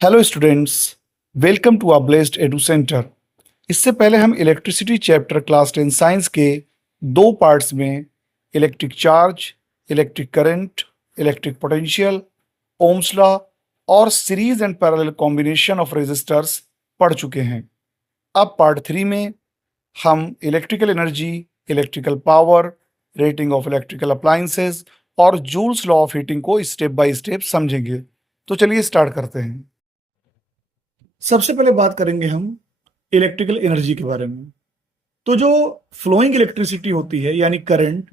Hello students, welcome to our blessed edu centre. इससे पहले हम इलेक्ट्रिसिटी चैप्टर क्लास 10 साइंस के दो पार्ट्स में electric charge, electric current, electric potential, ohm's law और series and parallel combination of resistors पढ़ चुके हैं। अब पार्ट 3 में हम electrical energy, electrical power, rating of electrical appliances और जूल्स लॉ ऑफ हीटिंग को स्टेप बाय स्टेप समझेंगे। तो चलिए स्टार्ट करते हैं। सबसे पहले बात करेंगे हम इलेक्ट्रिकल एनर्जी के बारे में। तो जो फ्लोइंग इलेक्ट्रिसिटी होती है यानी करंट,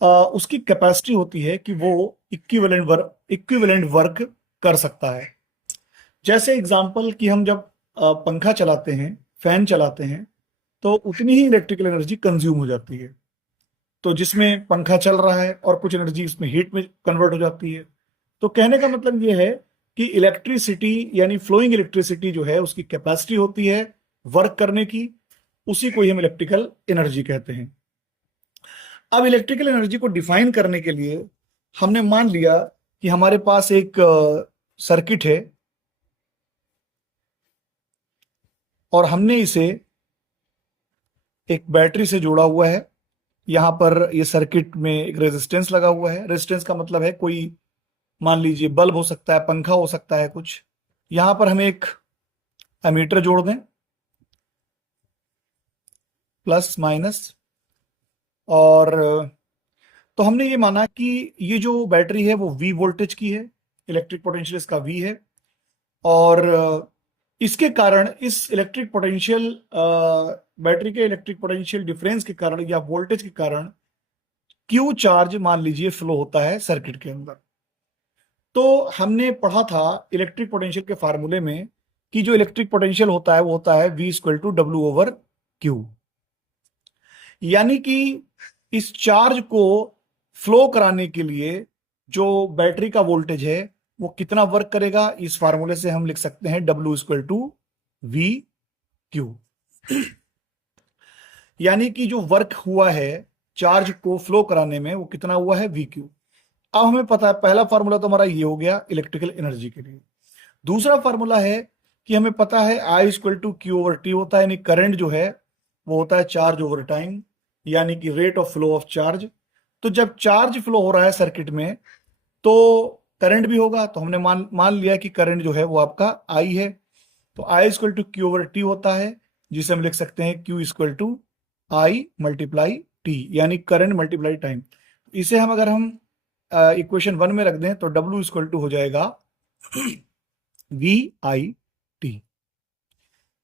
उसकी कैपेसिटी होती है कि वो इक्विवेलेंट वर्क कर सकता है। जैसे एग्जांपल कि हम जब पंखा चलाते हैं, फैन चलाते हैं, तो उतनी ही इलेक्ट्रिकल एनर्जी कंज्यूम हो जाती है। तो जिसमें पंखा चल रहा है और कुछ एनर्जी उसमें हीट में कन्वर्ट हो जाती है। तो कहने का मतलब ये है कि इलेक्ट्रिसिटी यानी फ्लोइंग इलेक्ट्रिसिटी जो है उसकी कैपेसिटी होती है वर्क करने की, उसी को ही हम इलेक्ट्रिकल एनर्जी कहते हैं। अब इलेक्ट्रिकल एनर्जी को डिफाइन करने के लिए हमने मान लिया कि हमारे पास एक सर्किट है और हमने इसे एक बैटरी से जोड़ा हुआ है। यहां पर ये सर्किट में एक रेजिस्टेंस लगा हुआ है। रेजिस्टेंस का मतलब है कोई, मान लीजिए बल्ब हो सकता है, पंखा हो सकता है कुछ। यहां पर हम एक एमीटर जोड़ दें, प्लस माइनस। और तो हमने ये माना कि ये जो बैटरी है वो V वोल्टेज की है, इलेक्ट्रिक पोटेंशियल इसका V है। और इसके कारण इस इलेक्ट्रिक पोटेंशियल, बैटरी के इलेक्ट्रिक पोटेंशियल डिफरेंस के कारण या वोल्टेज के कारण Q चार्ज मान लीजिए फ्लो होता है सर्किट के अंदर। तो हमने पढ़ा था इलेक्ट्रिक पोटेंशियल के फार्मूले में कि जो इलेक्ट्रिक पोटेंशियल होता है वो होता है V equal to W over Q. यानी कि इस चार्ज को फ्लो कराने के लिए जो बैटरी का वोल्टेज है वो कितना वर्क करेगा, इस फार्मूले से हम लिख सकते हैं W equal to V Q. यानी कि जो वर्क हुआ है चार्ज को फ्लो कराने में वो कितना हुआ है, वी क्यू। अब हमें पता है पहला फार्मूला तो हमारा ये हो गया इलेक्ट्रिकल एनर्जी के लिए। दूसरा फार्मूला है कि हमें पता है I equal to Q over T होता है, यानी करंट जो है वो होता है चार्ज ओवर टाइम, यानी कि rate of flow of charge. तो जब चार्ज फ्लो हो रहा है सर्किट में तो करंट भी होगा। तो हमने मान लिया कि करंट जो है वो आपका आई है। तो I equal to Q over T होता है, जिसे हम लिख सकते हैं Q equal to I multiply T, यानी करंट मल्टीप्लाई टाइम। इसे हम अगर हम इक्वेशन 1 में रख दें तो W इक्वल टू हो जाएगा वी आई टी।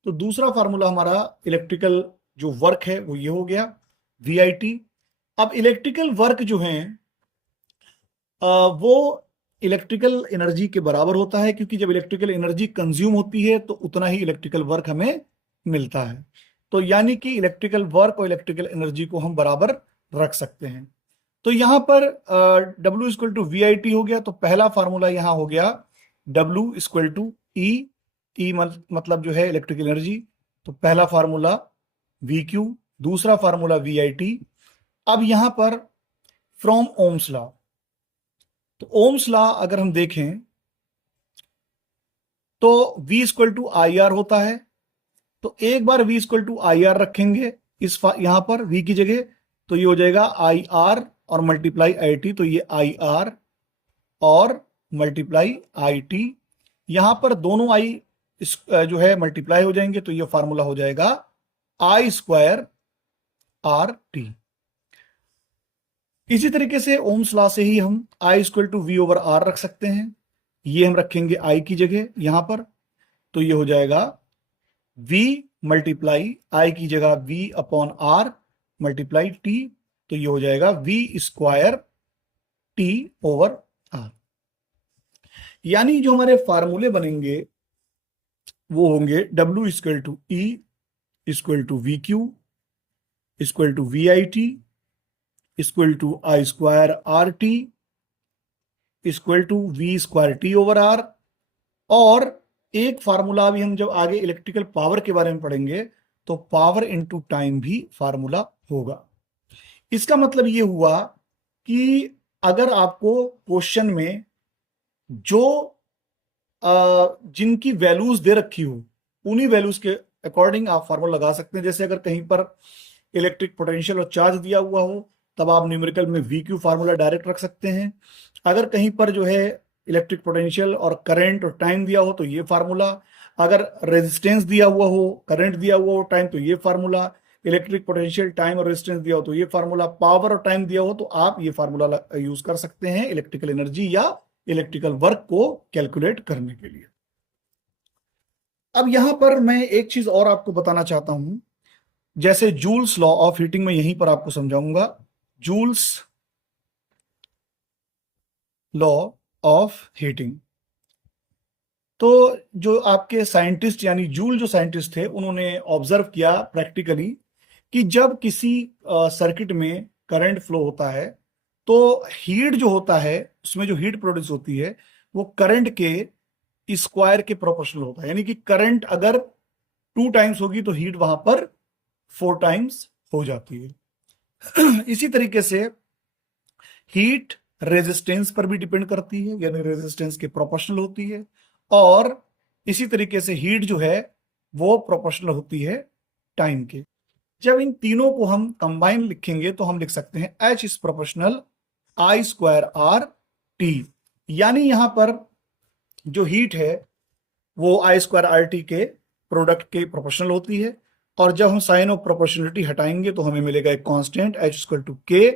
तो दूसरा फार्मूला हमारा इलेक्ट्रिकल जो वर्क है वो ये हो गया वी आई टी। अब इलेक्ट्रिकल वर्क जो है वो इलेक्ट्रिकल एनर्जी के बराबर होता है, क्योंकि जब इलेक्ट्रिकल एनर्जी कंज्यूम होती है तो उतना ही इलेक्ट्रिकल वर्क हमें मिलता है। तो यानी कि इलेक्ट्रिकल वर्क और इलेक्ट्रिकल एनर्जी को हम बराबर रख सकते हैं। तो यहां पर W equal to V I T हो गया। तो पहला फार्मूला यहां हो गया W इक्वल टू ई मतलब जो है इलेक्ट्रिकल एनर्जी। तो पहला फार्मूला वी क्यू, दूसरा फार्मूला वी आई टी। अब यहां पर फ्रॉम ओम्स लॉ, तो ओम्स लॉ अगर हम देखें तो V equal to I R होता है। तो एक बार V equal to I R रखेंगे यहां पर V की जगह, तो ये हो जाएगा आई आर और मल्टीप्लाई आई टी। तो ये आई आर और मल्टीप्लाई आई टी, यहां पर दोनों आई जो है मल्टीप्लाई हो जाएंगे। तो ये फार्मूला हो जाएगा आई स्क्वायर आर टी। इसी तरीके से ओम्स लॉ से ही हम I equal to V over R रख सकते हैं। ये हम रखेंगे आई की जगह यहां पर, तो ये हो जाएगा v मल्टीप्लाई आई की जगह v upon R multiply T. तो ये हो जाएगा v square T over R. यानी जो हमारे फार्मूले बनेंगे वो होंगे W equal to E equal to V Q equal to V I T equal to I square R T equal to V square T over R. और एक formula भी हम जब आगे इलेक्ट्रिकल पावर के बारे में पढ़ेंगे तो पावर इनटू टाइम भी फार्मूला होगा। इसका मतलब ये हुआ कि अगर आपको क्वेश्चन में जो जिनकी वैल्यूज दे रखी हो उन्हीं वैल्यूज के अकॉर्डिंग आप फार्मूला लगा सकते हैं। जैसे अगर कहीं पर इलेक्ट्रिक पोटेंशियल और चार्ज दिया हुआ हो तब आप न्यूमेरिकल में वी क्यू फार्मूला डायरेक्ट रख सकते हैं। अगर कहीं पर जो है इलेक्ट्रिक पोटेंशियल और करंट और टाइम दिया हो तो ये फार्मूला, अगर रेजिस्टेंस दिया हुआ हो, करंट दिया हुआ हो, टाइम, तो ये फार्मूला, इलेक्ट्रिक पोटेंशियल, टाइम और रेजिस्टेंस दिया हो तो ये फार्मूला, पावर और टाइम दिया हो तो आप ये फार्मूला यूज कर सकते हैं इलेक्ट्रिकल एनर्जी या इलेक्ट्रिकल वर्क को कैलकुलेट करने के लिए। अब यहां पर मैं एक चीज और आपको बताना चाहता हूं, जैसे जूल्स लॉ ऑफ हीटिंग में यहीं पर आपको समझाऊंगा। जूल्स लॉ ऑफ हीटिंग, तो जो आपके साइंटिस्ट यानी जूल जो साइंटिस्ट थे उन्होंने ऑब्जर्व किया प्रैक्टिकली कि जब किसी सर्किट में करंट फ्लो होता है तो हीट जो होता है उसमें जो हीट प्रोड्यूस होती है वो करंट के स्क्वायर के प्रोपोर्शनल होता है। यानी कि करंट अगर 2 टाइम्स होगी तो हीट वहां पर 4 टाइम्स हो जाती है। इसी तरीके से हीट रेजिस्टेंस पर भी डिपेंड करती है, यानी रेजिस्टेंस के प्रोपोर्शनल होती है, और इसी तरीके से हीट जो है वो प्रोपोर्शनल होती है टाइम के। जब इन तीनों को हम कंबाइन लिखेंगे तो हम लिख सकते हैं H is proportional I square R T. यानी यहां पर जो हीट है वो I स्क्वायर आर टी के प्रोडक्ट के प्रोपोर्शनल होती है, और जब हम साइन ऑफ प्रोपोर्शनलिटी हटाएंगे तो हमें मिलेगा एक कांस्टेंट H इक्वल टू के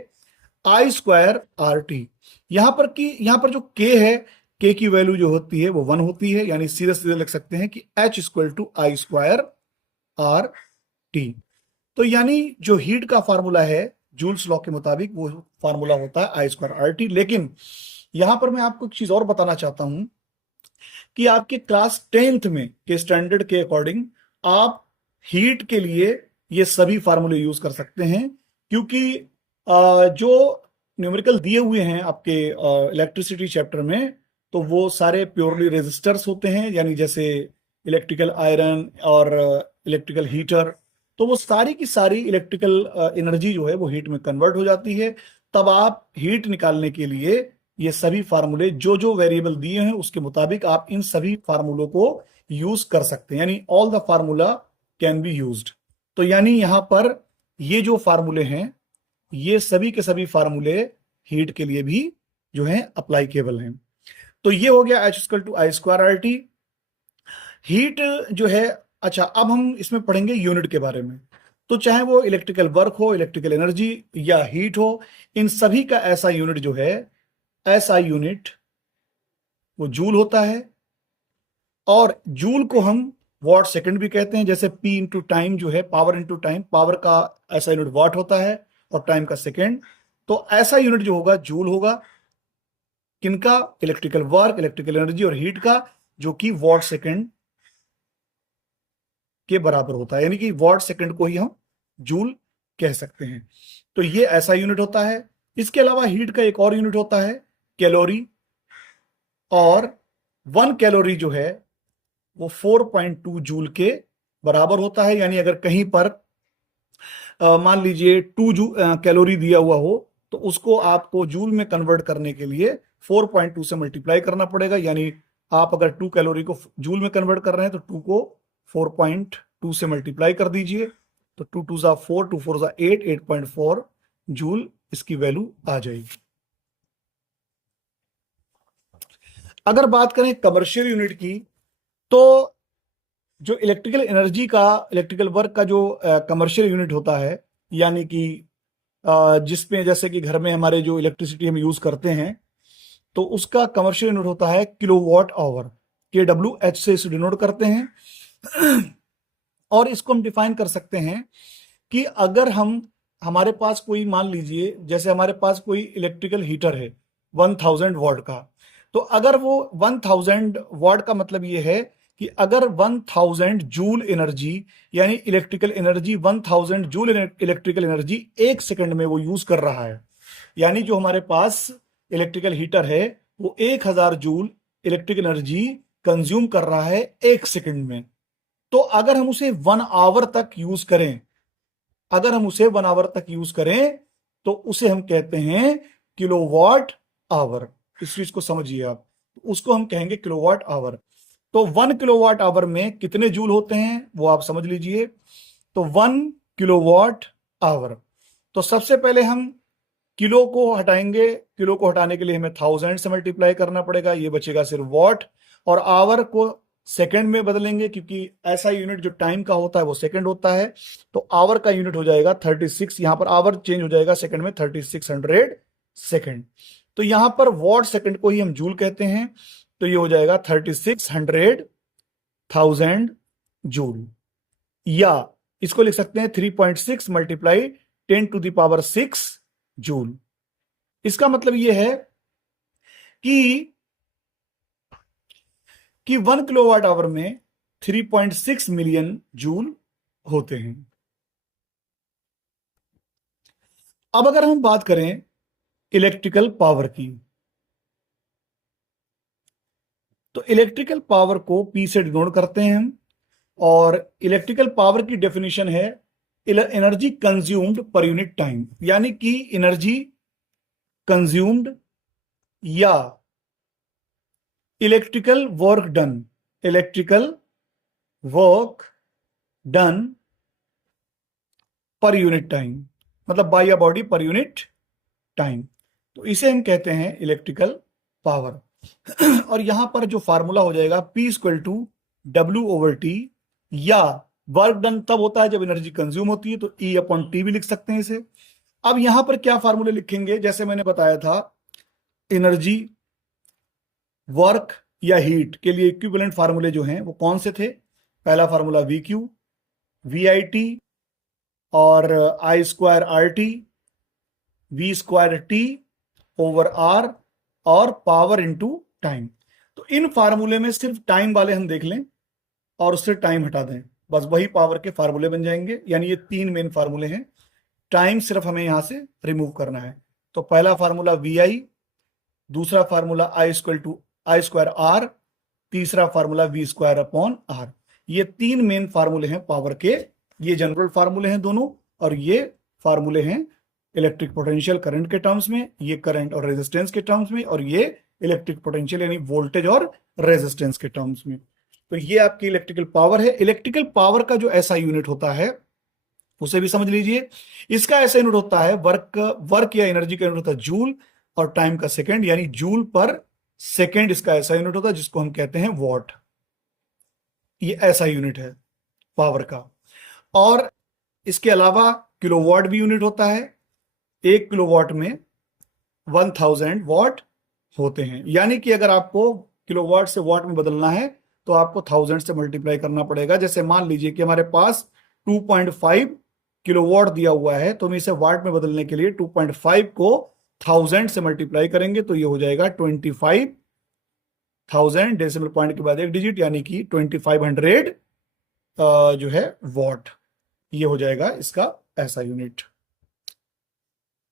I स्क्वायर आर टी। यहां पर जो K है, K की वैल्यू जो होती है वो 1 होती है, यानी सीधे सीधे लिख सकते हैं कि H equal to I square R T. तो यानी जो हीट का फार्मूला है जूल्स लॉ के मुताबिक वो फार्मूला होता है आई स्क्वायर आर टी। लेकिन यहां पर मैं आपको एक चीज और बताना चाहता हूं कि आपके क्लास 10th में के स्टैंडर्ड के अकॉर्डिंग आप हीट के लिए ये सभी फार्मूले यूज कर सकते हैं, क्योंकि जो न्यूमेरिकल दिए हुए हैं आपके इलेक्ट्रिसिटी चैप्टर में तो वो सारे प्योरली रेजिस्टर्स होते हैं, यानी जैसे इलेक्ट्रिकल आयरन और इलेक्ट्रिकल हीटर, तो वो सारी की सारी इलेक्ट्रिकल एनर्जी जो है वो हीट में कन्वर्ट हो जाती है। तब आप हीट निकालने के लिए ये सभी फार्मूले जो जो वेरिएबल दिए हैं उसके मुताबिक आप इन सभी फार्मूलों को यूज कर सकते हैं, यानी all the formula can be used. तो यानी यहां पर ये जो फार्मूले हैं ये सभी के सभी फार्मूले हीट के लिए भी जो है अप्लाईकेबल हैं। तो ये हो गया H equal to I square R T. Heat जो है, अच्छा अब हम इसमें पढ़ेंगे यूनिट के बारे में। तो चाहे वो इलेक्ट्रिकल वर्क हो, इलेक्ट्रिकल एनर्जी या हीट हो, इन सभी का ऐसा यूनिट जो है, ऐसा यूनिट वो जूल होता है, और जूल को हम वॉट सेकंड भी कहते हैं। जैसे P इंटू टाइम जो है, पावर इंटू टाइम, पावर का ऐसा यूनिट वॉट होता है और टाइम का सेकंड। तो ऐसा यूनिट जो होगा जूल होगा, किनका? इलेक्ट्रिकल वर्क, इलेक्ट्रिकल एनर्जी और हीट का, जो कि वॉट सेकंड के बराबर होता है, यानी कि वॉट सेकंड को ही हम जूल कह सकते हैं। तो ये ऐसा यूनिट होता है। इसके अलावा हीट का एक और यूनिट होता है कैलोरी, और 1 कैलोरी जो है वो 4.2 जूल के बराबर होता है। यानी अगर कहीं पर मान लीजिए 2 कैलोरी दिया हुआ हो तो उसको आपको जूल में कन्वर्ट करने के लिए 4.2 से मल्टीप्लाई करना पड़ेगा। यानी आप अगर 2 कैलोरी को जूल में कन्वर्ट कर रहे हैं तो 2 को 4.2 से मल्टीप्लाई कर दीजिए, तो 2 2 जा 4, 2 4 जा 8, 8.4 जूल इसकी वैल्यू आ जाएगी। अगर बात करें कमर्शियल यूनिट की, तो जो इलेक्ट्रिकल एनर्जी का, इलेक्ट्रिकल वर्क का जो कमर्शियल यूनिट होता है, यानी कि जिसमें जैसे कि घर में हमारे जो इलेक्ट्रिसिटी हम यूज करते हैं तो उसका कमर्शियल यूनिट होता है किलोवाट आवर, KWH से इसे डिनोट करते हैं। और इसको हम डिफाइन कर सकते हैं कि अगर हमारे पास कोई, मान लीजिए जैसे हमारे पास कोई इलेक्ट्रिकल हीटर है 1000 वॉट का, तो अगर वो 1000 वॉट का मतलब ये है कि अगर 1000 जूल एनर्जी, यानी electrical energy 1000 joule electrical energy 1 second में वो यूज कर रहा है, यानी जो हमारे पास इलेक्ट्रिकल हीटर है वो 1000 जूल इलेक्ट्रिकल एनर्जी कंज्यूम कर रहा है 1 सेकंड में। तो अगर हम उसे 1 आवर तक यूज करें, अगर हम उसे 1 आवर तक यूज करें तो उसे हम कहते हैं किलोवाट आवर। इस चीज को समझिए आप, उसको हम कहेंगे किलोवाट आवर। तो 1 किलोवाट आवर में कितने जूल होते हैं वो आप समझ लीजिए। तो 1 किलोवाट आवर, तो सबसे पहले हम किलो को हटाएंगे, किलो को हटाने के लिए हमें 1000 से मल्टीप्लाई करना पड़ेगा, ये बचेगा सिर्फ वॉट। और आवर को सेकंड में बदलेंगे क्योंकि ऐसा यूनिट जो टाइम का होता है वो सेकंड होता है। तो आवर का यूनिट हो जाएगा 36, यहां पर आवर चेंज हो जाएगा सेकंड में 3600 सेकंड। तो यहां पर वॉट सेकंड को ही हम जूल कहते हैं, तो ये हो जाएगा 3600,000 जूल। या इसको लिख सकते हैं 3.6 मल्टीप्लाई 10⁶ जूल। इसका मतलब यह है कि 1 किलोवाट आवर में 3.6 मिलियन जूल होते हैं। अब अगर हम बात करें इलेक्ट्रिकल पावर की, तो इलेक्ट्रिकल पावर को P से डिनोट करते हैं हम, और इलेक्ट्रिकल पावर की डेफिनेशन है energy consumed per unit time, यानी कि एनर्जी कंज्यूम्ड या electrical work done, electrical work done per unit time, मतलब by a body per unit time. तो इसे हम कहते हैं इलेक्ट्रिकल पावर। और यहां पर जो फार्मूला हो जाएगा P = W/T, या वर्क डन तब होता है जब एनर्जी कंज्यूम होती है, तो E/T भी लिख सकते हैं इसे। अब यहां पर क्या फार्मूले लिखेंगे, जैसे मैंने बताया था एनर्जी, वर्क या हीट के लिए इक्विवेलेंट फार्मूले जो हैं वो कौन से थे। पहला फार्मूला VQ, VIT और I²RT, V²T/R और पावर इंटू टाइम। तो इन फार्मूले में सिर्फ टाइम वाले हम देख लें और उससे टाइम हटा दें, बस वही पावर के फार्मूले बन जाएंगे। यानी ये 3 मेन फार्मूले हैं, टाइम सिर्फ हमें यहां से रिमूव करना है। तो पहला फार्मूला VI, दूसरा फार्मूला I²R, तीसरा फार्मूला V²/R। ये 3 मेन फार्मूले हैं पावर के, ये जनरल फार्मूले हैं दोनों, और ये फार्मूले हैं इलेक्ट्रिक पोटेंशियल करंट के टर्म्स में, ये करंट और रेजिस्टेंस के टर्म्स में, और ये इलेक्ट्रिक पोटेंशियल यानी वोल्टेज और रेजिस्टेंस के टर्म्स में। तो ये आपकी इलेक्ट्रिकल पावर है। इलेक्ट्रिकल पावर का जो ऐसा यूनिट होता है उसे भी समझ लीजिए। इसका ऐसा यूनिट होता है वर्क या एनर्जी का यूनिट होता है जूल, और टाइम का सेकंड, यानी जूल पर सेकंड इसका ऐसा यूनिट होता है जिसको हम कहते हैं वॉट। ये ऐसा यूनिट है पावर का। और इसके अलावा किलोवाट भी यूनिट होता है। 1 किलोवाट में 1000 वॉट होते हैं, यानी कि अगर आपको किलोवाट से वॉट में बदलना है तो आपको 1000 से मल्टीप्लाई करना पड़ेगा। जैसे मान लीजिए कि हमारे पास 2.5 किलोवाट दिया हुआ है, तो हम इसे वाट में बदलने के लिए 2.5 को 1000 से मल्टीप्लाई करेंगे, तो ये हो जाएगा 25,000, डेसिमल पॉइंट के बाद एक डिजिट, यानी कि 2500 जो है वॉट। ये हो जाएगा इसका ऐसा यूनिट,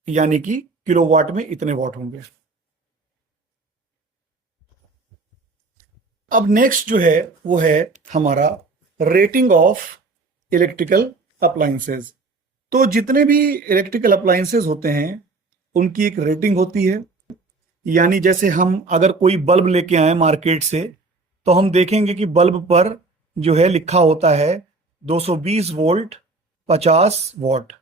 यानी कि किलोवाट में इतने वॉट होंगे। अब नेक्स्ट जो है वो है हमारा रेटिंग ऑफ इलेक्ट्रिकल अप्लायंसेस। तो जितने भी इलेक्ट्रिकल अप्लायंसेस होते हैं उनकी एक रेटिंग होती है। यानी जैसे हम अगर कोई बल्ब लेके आए मार्केट से, तो हम देखेंगे कि बल्ब पर जो है लिखा होता है 220 वोल्ट 50 वॉट।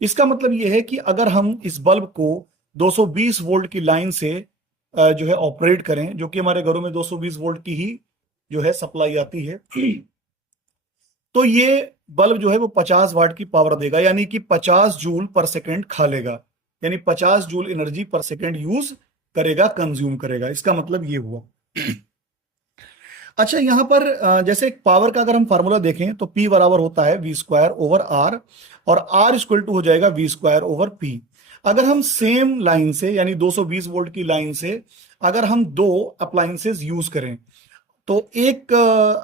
इसका मतलब यह है कि अगर हम इस बल्ब को 220 वोल्ट की लाइन से जो है ऑपरेट करें, जो कि हमारे घरों में 220 वोल्ट की ही जो है सप्लाई आती है, तो ये बल्ब जो है वो 50 वाट की पावर देगा, यानी कि 50 जूल पर सेकंड खा लेगा, यानी 50 जूल एनर्जी पर सेकंड यूज करेगा, कंज्यूम करेगा। इसका मतलब ये हुआ। अच्छा, यहां पर जैसे पावर का अगर हम फार्मूला देखें तो P बराबर होता है V²/R, और R इक्वल टू हो जाएगा V²/P। अगर हम सेम लाइन से यानी 220 वोल्ट की लाइन से अगर हम दो अप्लायंसेस यूज करें, तो एक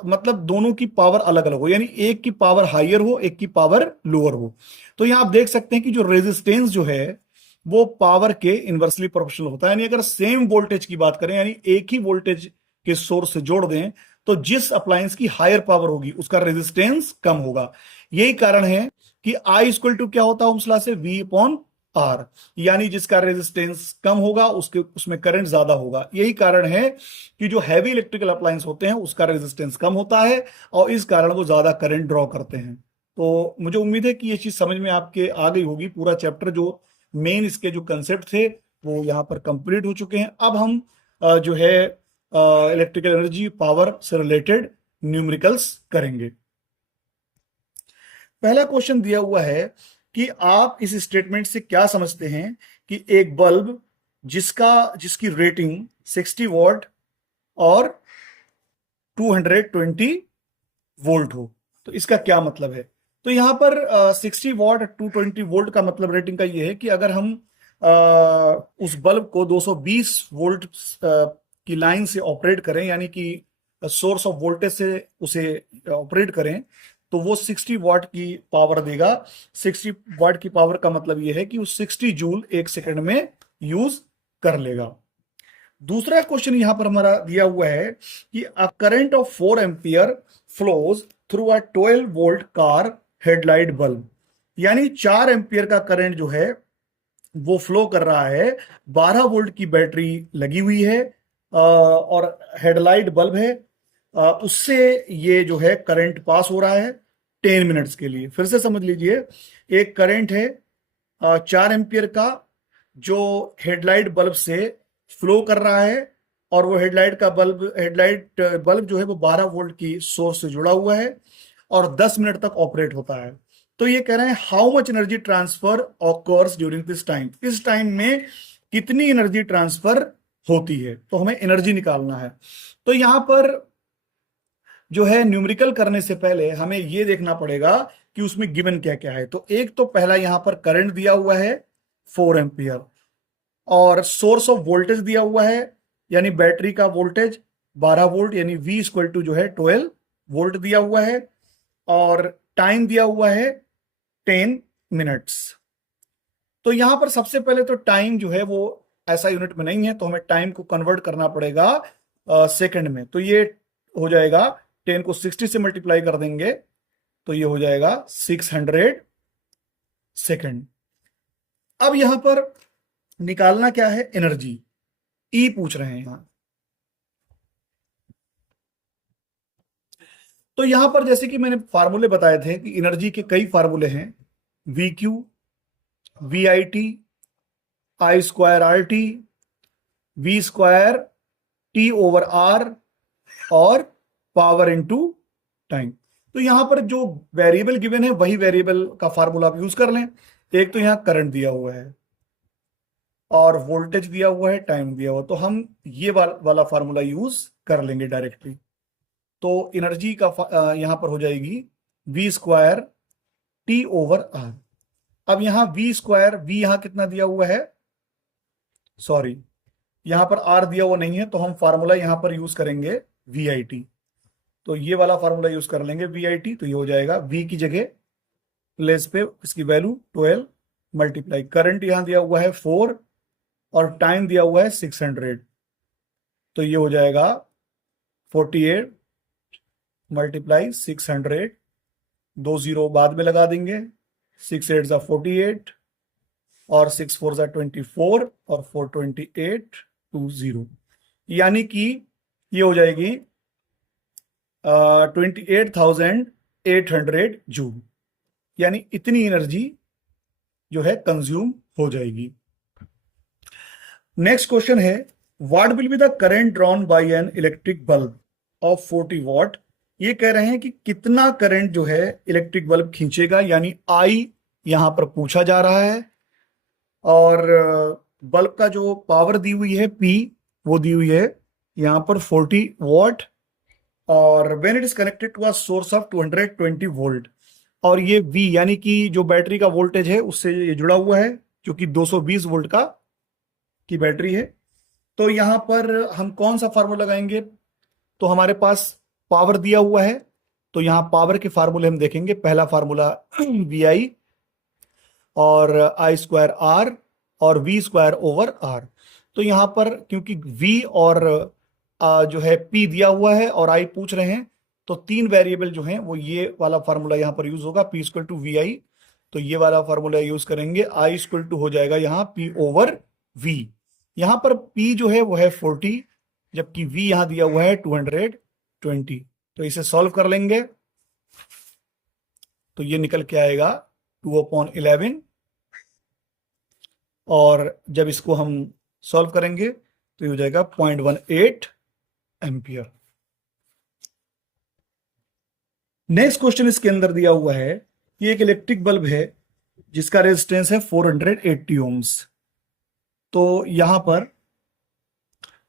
मतलब दोनों की पावर अलग अलग हो, यानी एक की पावर हायर हो, एक की पावर लोअर हो। तो यहां आप देख सकते हैं कि जो रेजिस्टेंस जो है वो पावर के इनवर्सली प्रोपोर्शनल होता है। यानी अगर सेम वोल्टेज की बात करें, यानी एक ही वोल्टेज के सोर्स से जोड़ दें, तो जिस अप्लायंस की हायर पावर होगी उसका रेजिस्टेंस कम होगा। यही कारण है कि I इक्वल टू क्या होता है ओम्स लॉ से V/R आर, यानी जिसका रेजिस्टेंस कम होगा उसके उसमें करंट ज्यादा होगा। यही कारण है कि जो हैवी इलेक्ट्रिकल अप्लायंस होते हैं उसका रेजिस्टेंस कम होता है और इस कारण वो ज्यादा करंट ड्रॉ करते हैं। तो मुझे उम्मीद है कि ये चीज समझ में आपके आ गई होगी। पूरा चैप्टर जो मेन इसके जो कंसेप्ट थे वो यहाँ पर कंप्लीट हो चुके हैं। अब हम जो है इलेक्ट्रिकल एनर्जी पावर से रिलेटेड न्यूमेरिकल्स करेंगे। पहला क्वेश्चन दिया हुआ है कि आप इस स्टेटमेंट से क्या समझते हैं कि एक बल्ब जिसकी रेटिंग 60 वॉट और 220 वोल्ट हो, तो इसका क्या मतलब है। तो यहां पर 60 वॉट 220 वोल्ट का मतलब रेटिंग का ये है कि अगर हम उस बल्ब को 220 वोल्ट की लाइन से ऑपरेट करें, यानी कि सोर्स ऑफ वोल्टेज से उसे ऑपरेट करें, तो वो 60 वॉट की पावर देगा। 60 वॉट की पावर का मतलब ये है कि वो 60 जूल एक सेकंड में यूज कर लेगा। दूसरा क्वेश्चन यहां पर हमारा दिया हुआ है कि a current of 4 ampere flows through a 12 volt car headlight bulb, यानी 4 एम्पियर का करंट जो है वो फ्लो कर रहा है। 12 वोल्ट की बैटरी लगी हुई है और हेडलाइट बल्ब है, उससे ये जो है करंट पास हो रहा है 10 मिनट्स के लिए। फिर से समझ लीजिए, एक करंट है 4 एम्पियर का जो हेडलाइट बल्ब से फ्लो कर रहा है और वो हेडलाइट बल्ब जो है वो 12 वोल्ट की सोर्स से जुड़ा हुआ है और 10 मिनट तक ऑपरेट होता है। तो ये कह रहे हैं how much energy transfer occurs during this time, इस टाइम में कितनी एनर्जी ट्रांसफर होती है, तो हमें एनर्जी निकालना है। तो यहां पर जो है न्यूमेरिकल करने से पहले हमें यह देखना पड़ेगा कि उसमें गिवन क्या क्या है। तो एक तो पहला यहां पर करंट दिया हुआ है 4 एम्पियर और सोर्स ऑफ वोल्टेज दिया हुआ है, यानी बैटरी का वोल्टेज 12 वोल्ट यानी V इक्वल टू जो है 12 वोल्ट दिया हुआ है और टाइम दिया हुआ है 10 मिनट्स। तो यहां पर सबसे पहले तो टाइम जो है वो ऐसा यूनिट में नहीं है, तो हमें टाइम को कन्वर्ट करना पड़ेगा सेकंड में। तो ये हो जाएगा 10 को 60 से मल्टीप्लाई कर देंगे तो ये हो जाएगा 600 सेकंड। अब यहां पर निकालना क्या है, एनर्जी, ई पूछ रहे हैं यहां। तो यहां पर जैसे कि मैंने फार्मूले बताए थे कि एनर्जी के कई फार्मूले हैं, V Q, V I T, I square R T, V square T over R और पावर इनटू टाइम। तो यहां पर जो वेरिएबल गिवन है वही वेरिएबल का फार्मूला आप यूज कर लें। एक तो यहां करंट दिया हुआ है और वोल्टेज दिया हुआ है, टाइम दिया हुआ, तो हम ये वाला फार्मूला यूज कर लेंगे डायरेक्टली। तो एनर्जी का यहां पर हो जाएगी V square T over R. अब यहां वी स्क्वायर, वी यहां कितना दिया हुआ है, सॉरी यहां पर आर दिया हुआ नहीं है, तो हम फार्मूला यहां पर यूज करेंगे वी आई टी। तो ये वाला फार्मूला यूज कर लेंगे वी आई टी। तो ये हो जाएगा वी की जगह प्लेस पे इसकी वैल्यू 12 मल्टीप्लाई, करंट यहां दिया हुआ है 4 और टाइम दिया हुआ है 600, तो ये हो जाएगा 48 मल्टीप्लाई 600, 2 जीरो बाद में लगा देंगे, 6 8 जा 48 और 6 4 जा 24 और 428 20, यानी कि ये हो जाएगी 28,800 जूल, यानी इतनी एनर्जी जो है कंज्यूम हो जाएगी। नेक्स्ट क्वेश्चन है what will be the current drawn by an electric bulb of 40 what. ये कह रहे हैं कि कितना करंट जो है इलेक्ट्रिक बल्ब खींचेगा, यानी आई यहां पर पूछा जा रहा है और बल्ब का जो पावर दी हुई है पी वो दी हुई है यहां पर 40 वॉट और when it is connected to a source of 220 volt, और ये V यानी कि जो बैटरी का वोल्टेज है उससे ये जुड़ा हुआ है जो कि 220 वोल्ट की बैटरी है। तो यहां पर हम कौन सा फार्मूला लगाएंगे, तो हमारे पास पावर दिया हुआ है, तो यहां पावर के फार्मूले हम देखेंगे। पहला फार्मूला वी आई और आई स्क्वायर आर और वी स्क्वायर ओवर आर। तो यहां पर क्योंकि V और जो है P दिया हुआ है और I पूछ रहे हैं, तो तीन वेरिएबल जो हैं वो ये वाला फार्मूला यहां पर यूज होगा, P इक्वल टू वी आई। तो ये वाला फॉर्मूला यूज करेंगे। आई इक्वल टू हो जाएगा यहाँ पी ओवर वी। यहाँ पर पी जो है वो है 40, जबकि वी यहाँ दिया हुआ है 220। तो इसे सॉल्व कर लेंगे तो ये निकल के आएगा 2/11, और जब इसको हम सॉल्व करेंगे तो ये हो जाएगा 0.18 एम्पियर। नेक्स्ट क्वेश्चन इसके अंदर दिया हुआ है, ये एक इलेक्ट्रिक बल्ब है जिसका रेजिस्टेंस है 480 ओम्स। तो यहां पर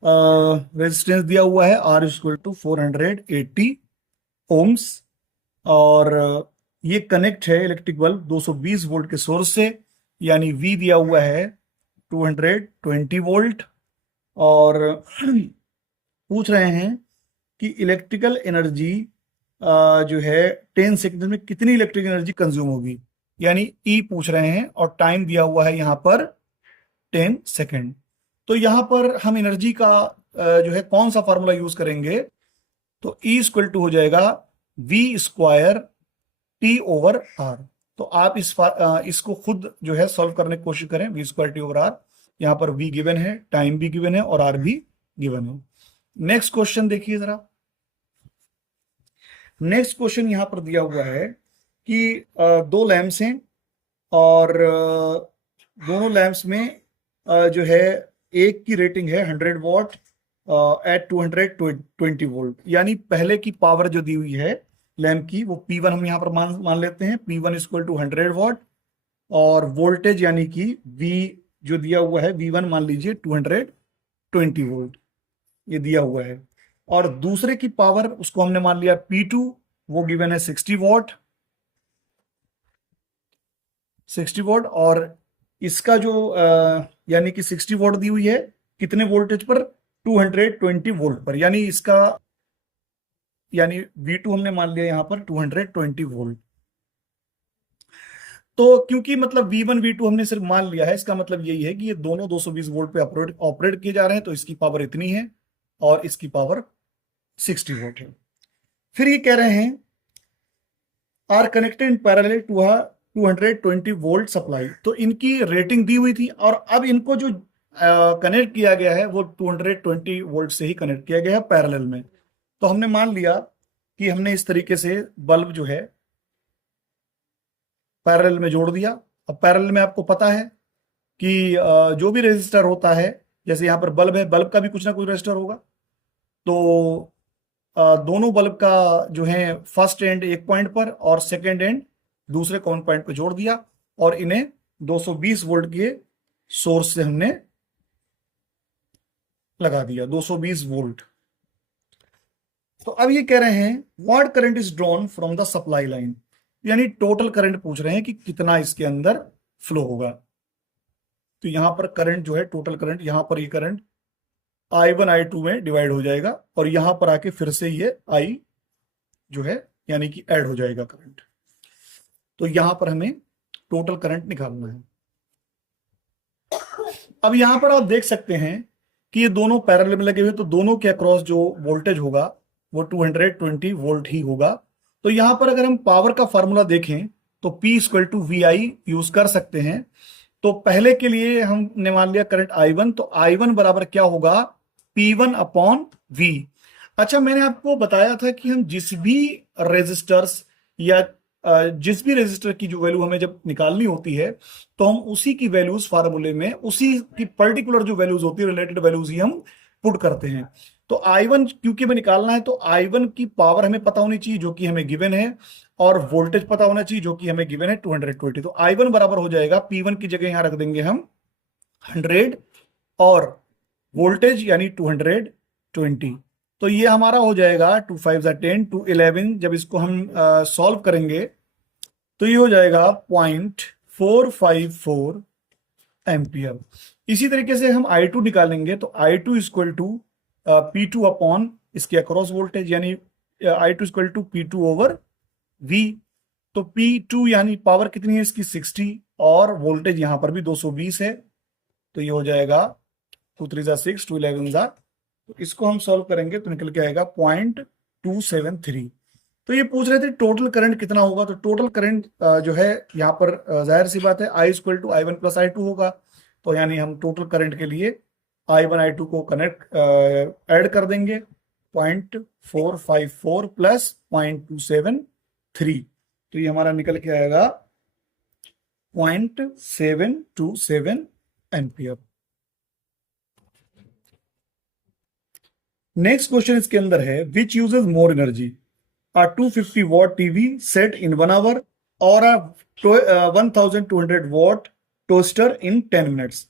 रेजिस्टेंस दिया हुआ है R इक्वल टू 480 ओम्स, और ये कनेक्ट है इलेक्ट्रिक बल्ब 220 वोल्ट के सोर्स से, यानी V दिया हुआ है 220 वोल्ट, और पूछ रहे हैं कि इलेक्ट्रिकल एनर्जी जो है 10 सेकंड में कितनी इलेक्ट्रिक एनर्जी कंज्यूम होगी, यानी E पूछ रहे हैं, और टाइम दिया हुआ है यहाँ पर 10 सेकंड। तो यहाँ पर हम एनर्जी का जो है कौन सा फॉर्मूला यूज करेंगे, तो E इक्वल टू हो जाएगा V square T over R। तो आप इसको खुद जो है सॉल्व करने की कोशिश करें। V square T over R, यहाँ पर V गिवन है, टाइम भी गिवन है, और R भी गिवन है। नेक्स्ट क्वेश्चन देखिए जरा। नेक्स्ट क्वेश्चन यहां पर दिया हुआ है कि दो लैंप्स हैं, और दोनों लैंप्स में जो है एक की रेटिंग है 100 वॉट एट 220 वोल्ट, यानी पहले की पावर जो दी हुई है लैंप की वो P1 हम यहां पर मान लेते हैं। P1 इक्वल टू 100 वॉट, और वोल्टेज यानी कि V जो दिया हुआ है V1 मान लीजिए 220 वोल्ट, ये दिया हुआ है। और दूसरे की पावर उसको हमने मान लिया P2, वो गिवन है 60 वॉट, और इसका जो यानी कि 60 वॉट दी हुई है कितने वोल्टेज पर, 220 वोल्ट पर, यानी इसका यानी V2 हमने मान लिया यहां पर 220 वोल्ट। तो क्योंकि मतलब V1 V2 हमने सिर्फ मान लिया है, इसका मतलब यही है कि ये दोनों 220 वोल्ट पे ऑपरेट किए जा रहे हैं, तो इसकी पावर इतनी है और इसकी पावर 60 वोल्ट है। फिर ये कह रहे हैं are connected in parallel to 220 volt supply. तो इनकी रेटिंग दी हुई थी, और अब इनको जो कनेक्ट किया गया है वो 220 वोल्ट से ही कनेक्ट किया गया है पैरेलल में। तो हमने मान लिया कि हमने इस तरीके से बल्ब जो है पैरेलल में जोड़ दिया। अब पैरेलल में आपको पता है कि जो भी रेजिस्टर होता है, जैसे यहाँ पर बल्ब है, बल्ब का भी कुछ ना कुछ रेजिस्टर होगा। तो दोनों बल्ब का जो है फर्स्ट एंड एक पॉइंट पर और सेकेंड एंड दूसरे पॉइंट पर जोड़ दिया, और इन्हें 220 वोल्ट के सोर्स से हमने लगा दिया, 220 वोल्ट। तो अब ये कह रहे हैं what current is drawn from the supply line, यानी टोटल करंट पूछ रहे हैं कि कितना इसके अंदर फ्लो होगा। तो यहां पर करंट जो है, टोटल करंट, यहां पर ये करंट I1 I2 में डिवाइड हो जाएगा, और यहां पर आके फिर से ये I जो है यानी कि ऐड हो जाएगा करंट। तो यहां पर हमें टोटल करंट निकालना है। अब यहां पर आप देख सकते हैं कि ये दोनों पैरेलल में लगे हुए, तो दोनों के अक्रॉस जो वोल्टेज होगा वो 220 वोल्ट ही होगा। तो यहां पर अगर हम पावर का फॉर्मूला देखें तो P equal to VI use कर सकते हैं। तो पहले के लिए हमने मान लिया करंट I1, तो I1 बराबर क्या होगा, P1 अपॉन V। अच्छा, मैंने आपको बताया था कि हम जिस भी रेजिस्टर्स या जिस भी रेजिस्टर की जो वैल्यू हमें जब निकालनी होती है तो हम उसी की वैल्यूज फार्मूले में, उसी की पर्टिकुलर जो वैल्यूज होती है, रिलेटेड वैल्यूज ही हम पुट करते हैं। तो I1 क्योंकि हमें निकालना है, तो I1 की पावर हमें पता होनी चाहिए जो कि हमें गिवन है, और वोल्टेज पता होना चाहिए जो कि हमें गिवन है 220। तो I1 बराबर हो जाएगा, P1 की जगह यहां रख देंगे हम 100, और वोल्टेज यानी 220। तो ये हमारा हो जाएगा 2 5 10 2 11। जब इसको हम सॉल्व करेंगे तो ये हो जाएगा 0.454 एम्पियर। इसी तरीके से हम I2 निकालेंगे, तो I2 equal to P2 upon इसके अक्रॉस वोल्टेज, यानी I2 equal to P2 over V। तो P2 यानी पावर कितनी है इसकी 60, और वोल्टेज यहां पर भी 220 है। तो ये हो जाएगा 2 3 6 2 11। तो इसको हम सॉल्व करेंगे तो निकल के आएगा 0.273। तो ये पूछ रहे थे टोटल करंट कितना होगा। तो टोटल करंट जो है यहाँ पर जाहिर सी बात है I equal to I1 plus I2 होगा। तो यानी हम टोटल करंट के लिए I1 I2 को कनेक्ट ऐड कर देंगे, 0.454 प्लस 0.273, तो ये हमारा निकल के आएगा 0.727 एम्पियर। नेक्स्ट क्वेश्चन इसके अंदर है which uses more energy, a 250 watt TV set in 1 hour or a 1200 watt toaster in 10 minutes।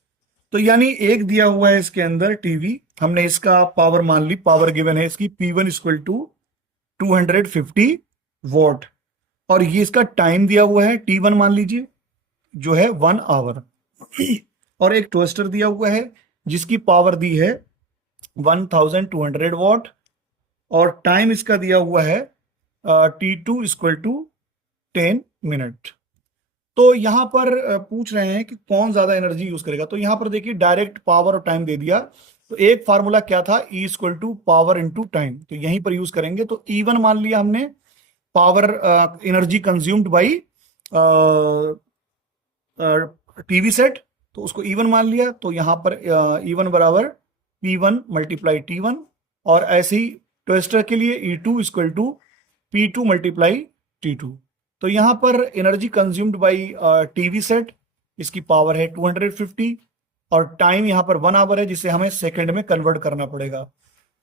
तो यानी एक दिया हुआ है इसके अंदर टीवी, हमने इसका पावर मान ली, पावर गिवन है इसकी P1 इक्वल टू 250 वॉट, और ये इसका टाइम दिया हुआ है T1 मान लीजिए जो है 1 आवर, और एक टोस्टर दिया हुआ है जिसकी पावर दी है 1200 वॉट, और टाइम इसका दिया हुआ है T2 इक्वल टू 10 मिनट। तो यहां पर पूछ रहे हैं कि कौन ज्यादा एनर्जी यूज करेगा। तो यहां पर देखिए डायरेक्ट पावर और टाइम दे दिया, तो एक फार्मूला क्या था, E equal to power into time, तो यहीं पर यूज करेंगे। तो E1 मान लिया हमने, power energy consumed by TV set, तो उसको E1 मान लिया। तो यहां पर E1 बराबर P1 मल्टीप्लाई T1, और ऐसे ही टोस्टर के लिए E2 equal to P2 multiply T2। तो यहां पर energy consumed by TV set, इसकी पावर है 250, और टाइम यहां पर 1 आवर है जिसे हमें सेकंड में कन्वर्ट करना पड़ेगा।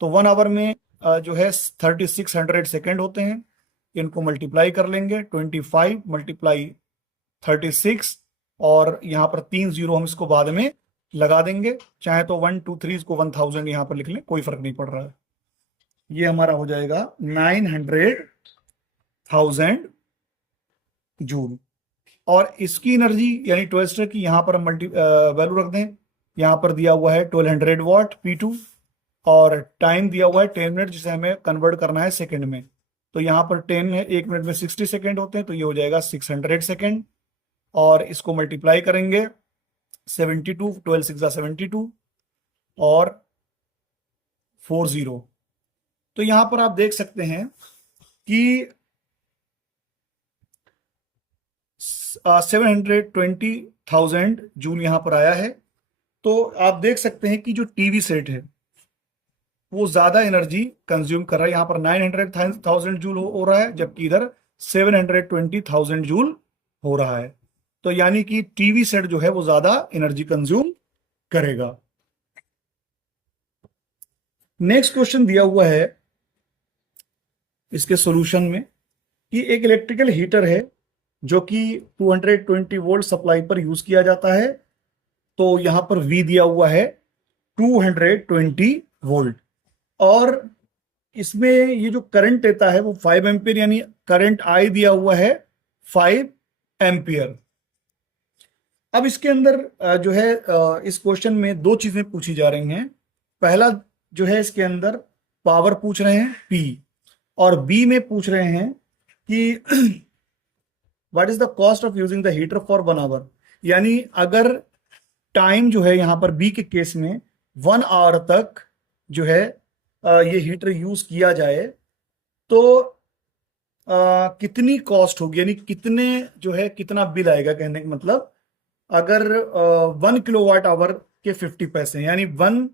तो 1 आवर में जो है 3600 सेकंड होते हैं, इनको मल्टीप्लाई कर लेंगे, 25 मल्टीप्लाई 36, और यहां पर 3 जीरो हम इसको बाद में लगा देंगे, चाहे तो 1 2 3 इसको 1000 यहां पर लिख लें, कोई फर्क नहीं पड़ रहा है। ये हमारा हो जाएगा 900,000 जूल, और इसकी एनर्जी यानी टोस्टर की यहां पर हम वैल्यू रख दें, यहां पर दिया हुआ है 1200 वॉट P2, और टाइम दिया हुआ है 10 मिनट जिसे हमें कन्वर्ट करना है सेकंड में। तो यहां पर 10 है, 1 मिनट में 60 सेकंड होते हैं, तो ये हो जाएगा 600 सेकंड, और इसको मल्टीप्लाई करेंगे 72, 12 6 72, और 40। तो यहां पर आप देख सकते हैं कि 720,000 जूल यहां पर आया है। तो आप देख सकते हैं कि जो टीवी सेट है वो ज्यादा एनर्जी कंज्यूम कर रहा है, यहां पर 900,000 जूल हो रहा है, जबकि इधर 720,000 जूल हो रहा है। तो यानी कि टीवी सेट जो है वो ज्यादा एनर्जी कंज्यूम करेगा। नेक्स्ट क्वेश्चन दिया हुआ है इसके सॉल्यूशन में कि एक इलेक्ट्रिकल हीटर है जो कि 220 वोल्ट सप्लाई पर यूज किया जाता है। तो यहां पर V दिया हुआ है 220 वोल्ट, और इसमें ये जो करंट देता है वो 5 एम्पियर, यानी करंट I दिया हुआ है 5 एम्पियर। अब इसके अंदर जो है इस क्वेश्चन में दो चीजें पूछी जा रही हैं। पहला जो है इसके अंदर पावर पूछ रहे हैं P, और B में पूछ रहे हैं कि what is the cost of using the heater for 1 hour, यानी अगर टाइम जो है यहां पर B के केस में 1 आवर तक जो है ये हीटर यूज किया जाए तो कितनी कॉस्ट होगी, यानी कितने जो है कितना बिल आएगा। कहने का मतलब अगर 1 किलोवाट आवर के 50 पैसे, यानी 1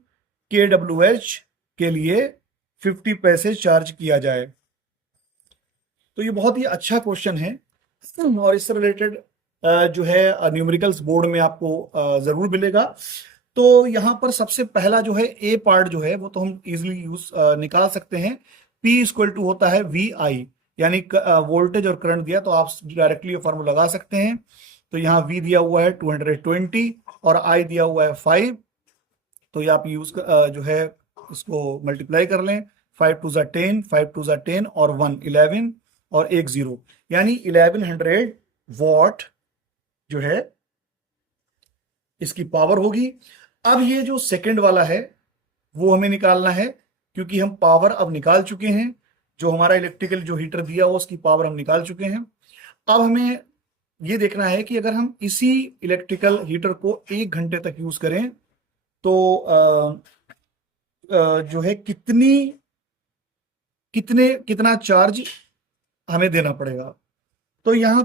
kWh के लिए 50 पैसे चार्ज किया जाए। तो ये बहुत ही अच्छा क्वेश्चन है, और इससे रिलेटेड जो है न्यूमेरिकल्स बोर्ड में आपको जरूर मिलेगा। तो यहां पर सबसे पहला जो है ए पार्ट जो है वो तो हम इजिली यूज निकाल सकते हैं। P इक्वल टू होता है VI, यानी वोल्टेज और करंट दिया तो आप डायरेक्टली ये फॉर्मूला लगा सकते हैं। तो यहाँ V दिया हुआ है 220 और I दिया हुआ है 5, तो ये आप यूज जो है इसको मल्टीप्लाई कर लें, 5 2 ज़ा 10, 5 2 ज़ा 10, और 1 11, और 1 0, यानी 1100 वॉट जो है इसकी पावर होगी। अब ये जो सेकंड वाला है वो हमें निकालना है, क्योंकि हम पावर अब निकाल चुके हैं, जो हमारा इलेक्ट्रिकल जो हीटर दिया हुआ उसकी पावर हम निकाल चुके हैं। अब हमें ये देखना है कि अगर हम इसी इलेक्ट्रिकल हीटर को 1 घंटे तक यूज करें तो जो है कितना चार्ज हमें देना पड़ेगा। तो यहां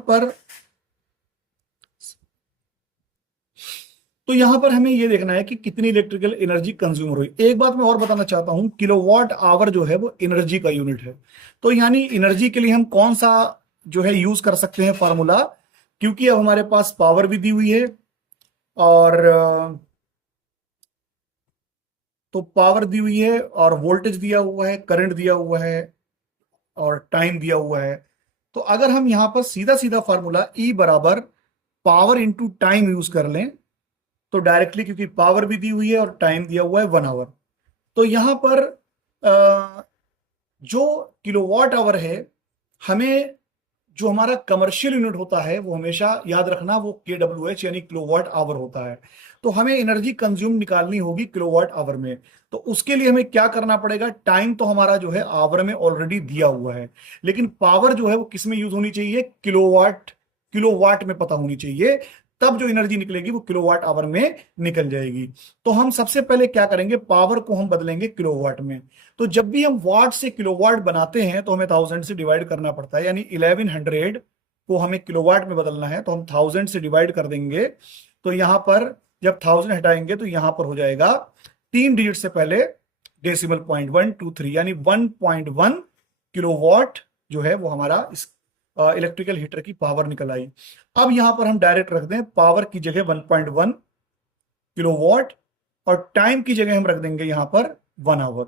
पर हमें ये देखना है कि कितनी इलेक्ट्रिकल एनर्जी कंज्यूम हुई। एक बात मैं और बताना चाहता हूं, किलोवाट आवर जो है वो एनर्जी का यूनिट है। तो यानी एनर्जी के लिए हम कौन सा जो है यूज कर सकते हैं फार्मूला, क्योंकि अब हमारे पास पावर भी दी हुई है और तो पावर दी हुई है और वोल्टेज दिया हुआ है, करंट दिया हुआ है और टाइम दिया हुआ है। तो अगर हम यहां पर सीधा सीधा फार्मूला E बराबर पावर इंटू टाइम यूज कर लें तो डायरेक्टली, क्योंकि पावर भी दी हुई है और टाइम दिया हुआ है 1 आवर, तो यहां पर जो किलोवाट आवर है, हमें जो हमारा कमर्शियल यूनिट होता है वो हमेशा याद रखना, वो KWH यानी किलोवाट आवर होता है। तो हमें एनर्जी कंज्यूम निकालनी होगी किलोवाट आवर में। तो उसके लिए हमें क्या करना पड़ेगा, टाइम तो हमारा जो है आवर में ऑलरेडी दिया हुआ है, लेकिन पावर जो है वो किस में यूज होनी चाहिए, किलोवाट में पता होनी चाहिए। तब जो एनर्जी निकलेगी वो किलोवाट आवर में निकल जाएगी। तो हम सबसे पहले क्या करेंगे, पावर को हम बदलेंगे किलोवाट में। तो जब भी हम वाट से किलोवाट बनाते हैं तो हमें 1000 से डिवाइड करना पड़ता है, यानी 1100 को हमें किलोवाट में बदलना है तो हम 1000 से डिवाइड कर देंगे। तो यहां पर जब 1000 हटाएंगे तो यहां पर हो जाएगा 3 डिजिट से पहले डेसिमल पॉइंट 123, यानी 1.1 किलोवाट जो है वो हमारा इस इलेक्ट्रिकल हीटर की पावर निकल आई। अब यहां पर हम डायरेक्ट रख दें पावर की जगह 1.1 किलोवाट और टाइम की जगह हम रख देंगे यहां पर 1 आवर।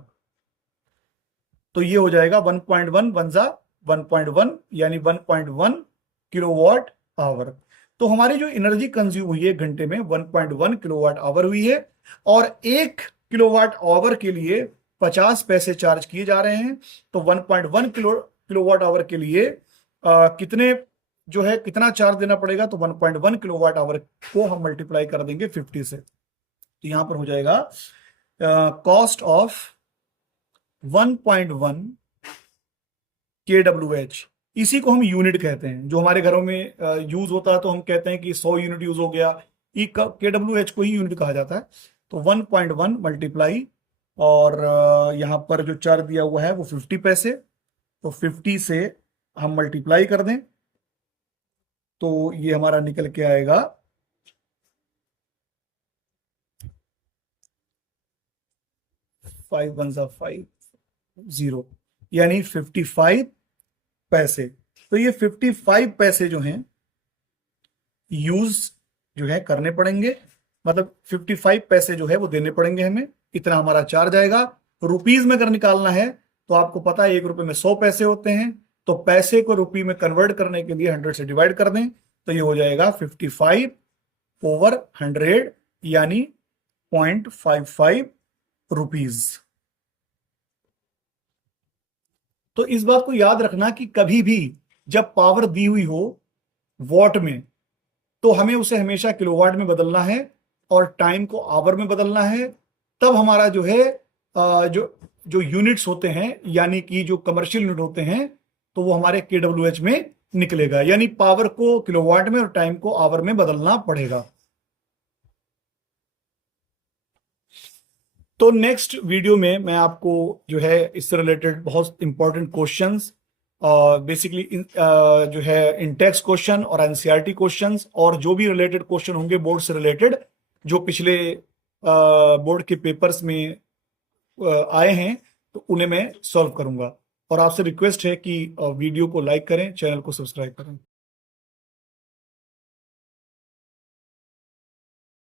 तो ये हो जाएगा 1.1 वन जा 1.1 यानी 1.1 किलोवाट आवर। तो हमारी जो एनर्जी कंज्यूम हुई है घंटे में 1.1 किलोवाट आवर हुई है, और 1 किलोवाट आवर के लिए 50 पैसे चार्ज किए जा रहे हैं। तो 1.1 किलोवाट आवर के लिए कितने जो है कितना चार्ज देना पड़ेगा, तो 1.1 किलोवाट आवर को हम मल्टीप्लाई कर देंगे 50 से। तो यहां पर हो जाएगा कॉस्ट ऑफ 1.1 KWH। इसी को हम यूनिट कहते हैं, जो हमारे घरों में यूज होता है तो हम कहते हैं कि 100 यूनिट यूज हो गया, KWH को ही यूनिट कहा जाता है। तो 1.1 मल्टीप्लाई और यहां पर जो चार्ज दिया हुआ है वो 50 पैसे, तो 50 से हम मल्टीप्लाई कर दें तो ये हमारा निकल के आएगा 5 1 5 0, यानी 55 पैसे। तो ये 55 पैसे जो हैं यूज जो है करने पड़ेंगे, मतलब 55 पैसे जो है वो देने पड़ेंगे हमें, इतना हमारा चार्ज आएगा। रुपीज में अगर निकालना है तो आपको पता है 1 रुपए में 100 पैसे होते हैं, तो पैसे को रुपये में कन्वर्ट करने के लिए 100 से डिवाइड कर दें तो ये हो जाएगा 55/100 यानी 0.55 रुपीज। तो इस बात को याद रखना कि कभी भी जब पावर दी हुई हो वॉट में तो हमें उसे हमेशा किलोवाट में बदलना है और टाइम को आवर में बदलना है। तब हमारा जो है जो जो यूनिट्स होते हैं यानी कि जो कमर्शियल यूनिट होते हैं तो वो हमारे KWH में निकलेगा, यानी पावर को किलोवाट में और टाइम को आवर में बदलना पड़ेगा। तो नेक्स्ट वीडियो में मैं आपको जो है इससे रिलेटेड बहुत इंपॉर्टेंट क्वेश्चंस बेसिकली जो है इन टेक्स्ट क्वेश्चन और एनसीईआरटी क्वेश्चंस और जो भी रिलेटेड क्वेश्चन होंगे बोर्ड से रिलेटेड जो पिछले बोर्ड के पेपर्स में आए हैं तो उन्हें मैं सॉल्व करूंगा। और आपसे रिक्वेस्ट है कि वीडियो को लाइक करें, चैनल को सब्सक्राइब करें।